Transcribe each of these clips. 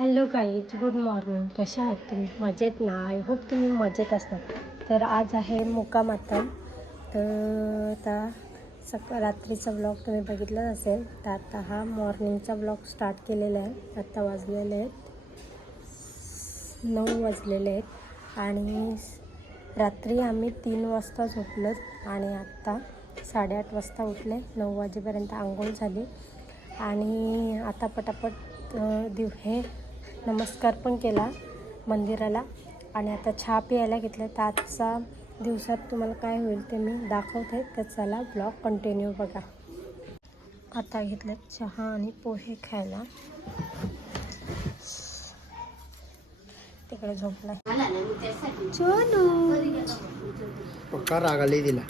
Hello guys, good morning. कशा आहात तुम्ही? मजेत ना? आय होप तुम्ही मजेत असतात. तर आज आहे मुक्कामातन. तर आता रात्रीचा ब्लॉग तुम्ही बघितलाच असेल. तर आता हा मॉर्निंगचा ब्लॉग स्टार्ट केलेला आहे. आत्ता वाजलेले आहेत 9 वाजलेले आहेत आणि रात्री आम्ही 3 वाजता झोपलो आणि आत्ता 8:30 वाजता उठले. 9 वाजेपर्यंत आंघोळ झाली आणि आता पटापट हे नमस्कार पण केला मंदिराला आणि आता चहा प्यायला घेतलं. तर आजचा दिवसात तुम्हाला काय होईल ते मी दाखवते. तर चला ब्लॉग कंटिन्यू बघा. आता घेतलं चहा आणि पोहे खायला. तिकडे झोपलाय चोनू. पक्का राग आले तिला.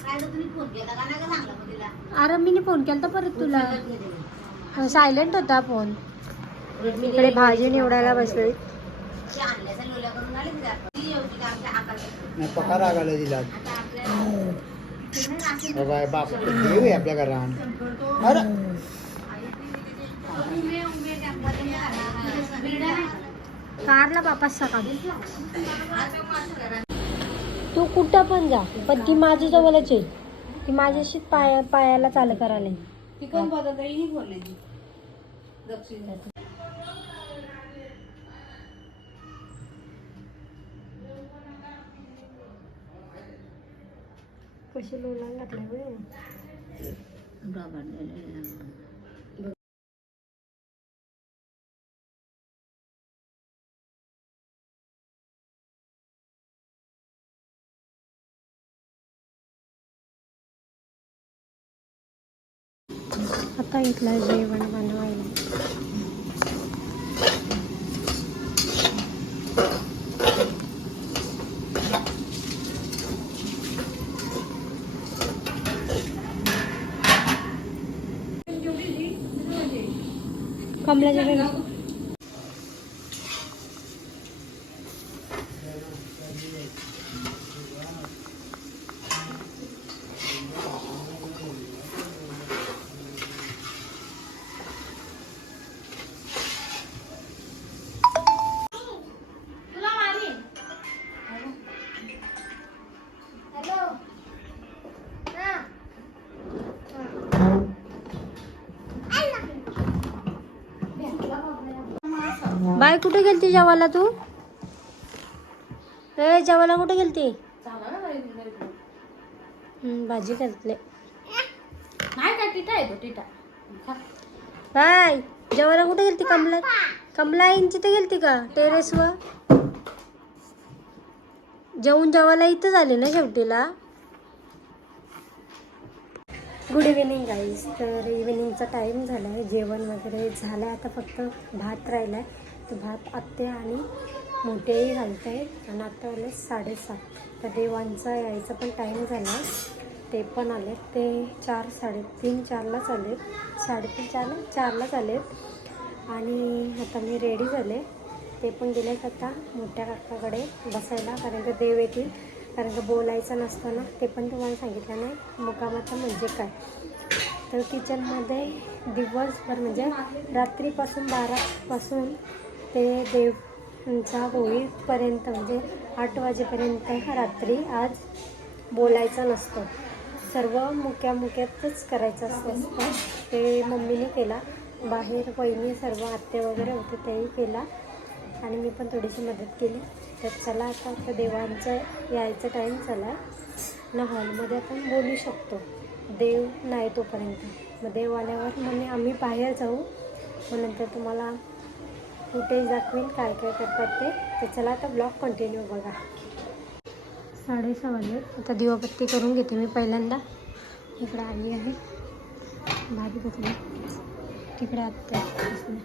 अरे मी फोन केला तर परत तुला सायलेंट होता फोन. इकडे भाजी निवडायला बसले. पक्का राग आला तिला. बाप देव आहे आपल्या घरात. कारला बापास सकाळ तू कुठं पण जा, पण ती माझी जवळच आहे. ती माझ्याशीच पायाला चाल करायला. ती कोण कशी लोला घातल्या. आता इथलं जेवण बनवायला. कमलाच्या बाय कुठे गेलती जेवायला तू? जेवायला कुठे गेलती? भाजी करतले. बाय जेवायला कुठे गेलती? कमला यांची तर गेलती का टेरेसवर? जेवायला इथं झाली ना शेवटीला. Good evening guys. तर इव्हिनिंगचा टाईम झाला आहे. जेवण वगैरे झालं आहे. आता फक्त भात राहिला आहे. तर भात आत्ते आणि मोठेही घालत आहेत आणि आता आले 7:30. तर देवांचा यायचा पण टाईम झाला. ते पण आले. ते 4, 3:30, 4लाच आले. 3:30, 4लाच आलेत आणि आता मी रेडी झाले. ते पण गेलेत आता मोठ्या काकाकडे बसायला, कारण का देव येतील. कारण का बोलायचं नसतं ना, ते पण तुम्हाला सांगितलं नाही मुक्कामाचं म्हणजे काय. तर किचनमध्ये दिवसभर म्हणजे रात्रीपासून 12पासून ते देवचा होईपर्यंत म्हणजे 8 वाजेपर्यंत रात्री आज बोलायचं नसतं. सर्व मुक्यामुक्यातच करायचं असतं. ते मम्मीने केला. बाहेर वहिनी सर्व आत्ते वगैरे होते तेही केला आणि मी पण थोडीशी मदत केली. तर चला आता देवांचं यायचं टाईम झाला आहे ना. हॉलमध्ये आपण बोलू शकतो, देव नाही तोपर्यंत. मग देव आल्यावर मग आम्ही बाहेर जाऊ. मग नंतर तुम्हाला फुटेज दाखवेल काय काय करतात ते. तर चला आता ब्लॉग कंटिन्यू बघा. 6:30 वाजले. आता दिवाबत्ती करून घेते मी पहिल्यांदा. इकडे आई आहे भाजी बसली, तिकडे आत्या बसली.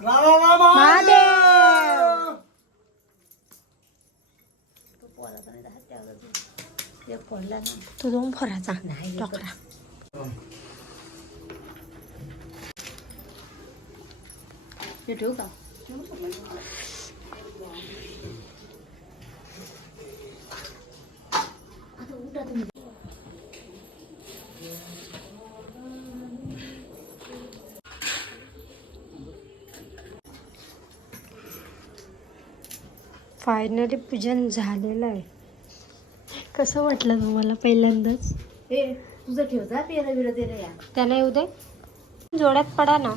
महादेव. तू दोन फोराचा डॉक्टर. ठेवू का? फायनली पूजन झालेलं आहे. कसं वाटलं तुम्हाला पहिल्यांदाच? ए तुझं ठेव जा पेरा बिरा दे रे या. त्याला येऊ दे. जोड्यात पडा ना.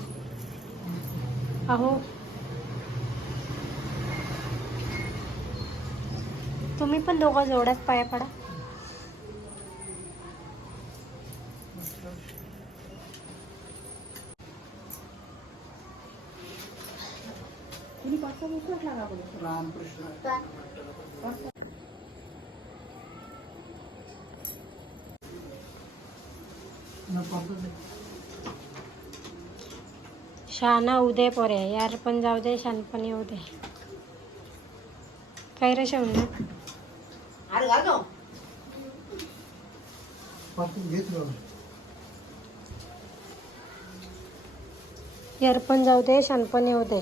अहो तुम्ही पण दोघं जोड्यात पाया पडा. कुणी पाच मुखच लागा बोलतो. रामकृष्ण. शाना उदय पोरे यार पण जाऊ दे, शानपण येऊ दे. काय रे शौन्या? अरे घाल गं. यार पण जाऊ दे, शानपण येऊ दे.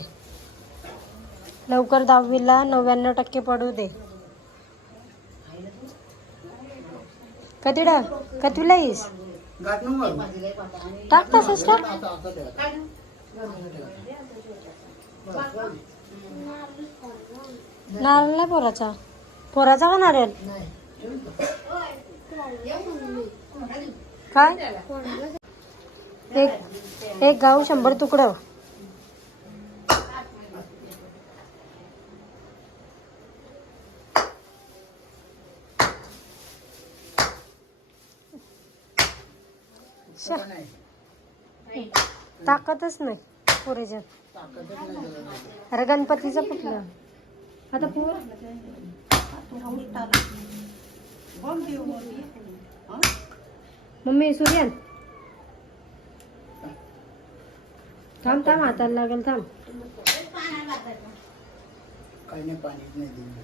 लवकर 10वीला 99% पडू दे. कधीडा कधीला येईस? टाक तसंच टाक. नारळ नाही पोराचा. पोराचा का नारळ? काय एक गाव 100 तुकडं. ताकदच नाही पुरेच्या. अरे गणपतीचं कुठलं आता पोर. मम्मी सूर्यन थांब थांब हाताला लागेल थांब. काही नाही पाणीच नाही दिलं.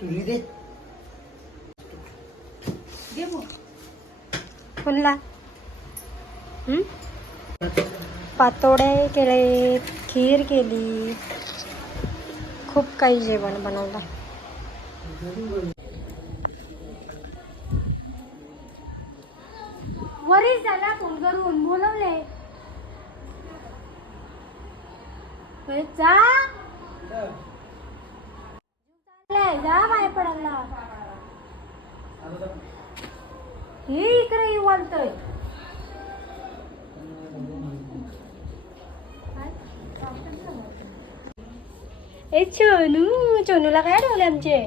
सुरी दे. कोणला? पातोडे केले, खीर केली, खूप काही जेवण बनवलं. वरीच झाला फोन करून बोलवले. जा जा बाहेर पडायला. हे इकडे बोलतोय. ए चोनू, चोनूला काय ठेवले आमचे?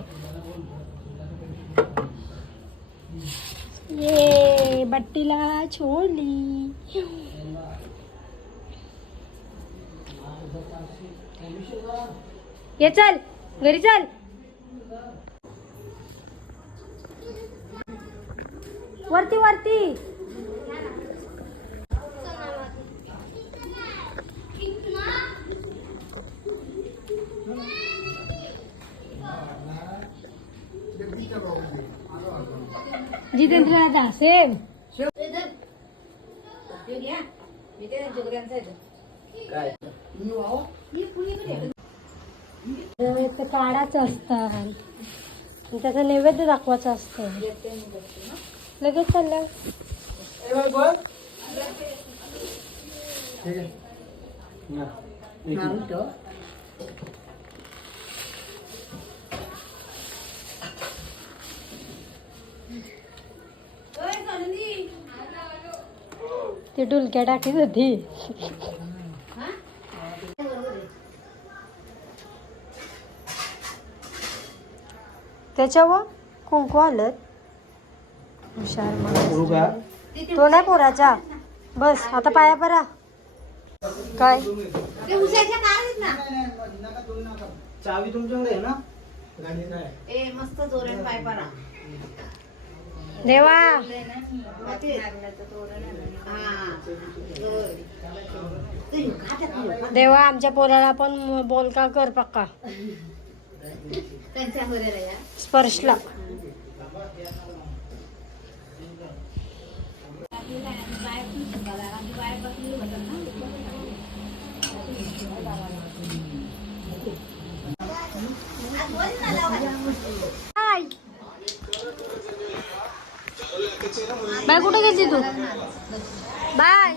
ये बट्टीला छोडली. ये चल घरी चल. वरती वरती. जितेंद्र दादा सेम. काढाचं असतं त्याचं नैवेद्य दाखवायचं असतं. लगेच चाललं. ती डुलक्या टाकीत होती. त्याच्यावर कुंकू आलं. हुशार माणूस. तो नाही पोराचा. बस आता पाया परा. काय चावी तुमच्याकडे आहे ना? ए मस्त जोरात पाय पारा. देवा देवा आमच्या पोराला पण बोलका कर पक्का स्पर्शला. बाय बाय कुठे गेली तू? बाय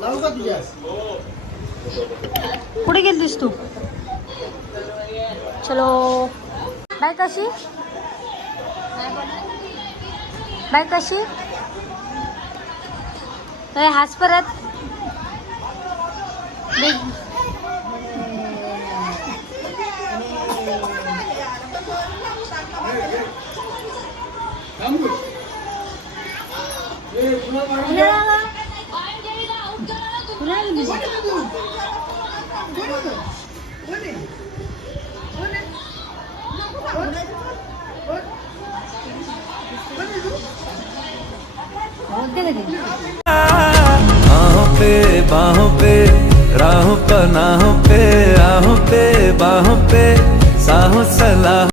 लावू का तुझ्या? कुठे गेलतीस तू? चलो बाय. कशी बाय कशी? हाच परत आहों पे बाहों पे राहों पनाहों पे आहों पे बाहों पे साहों सलाह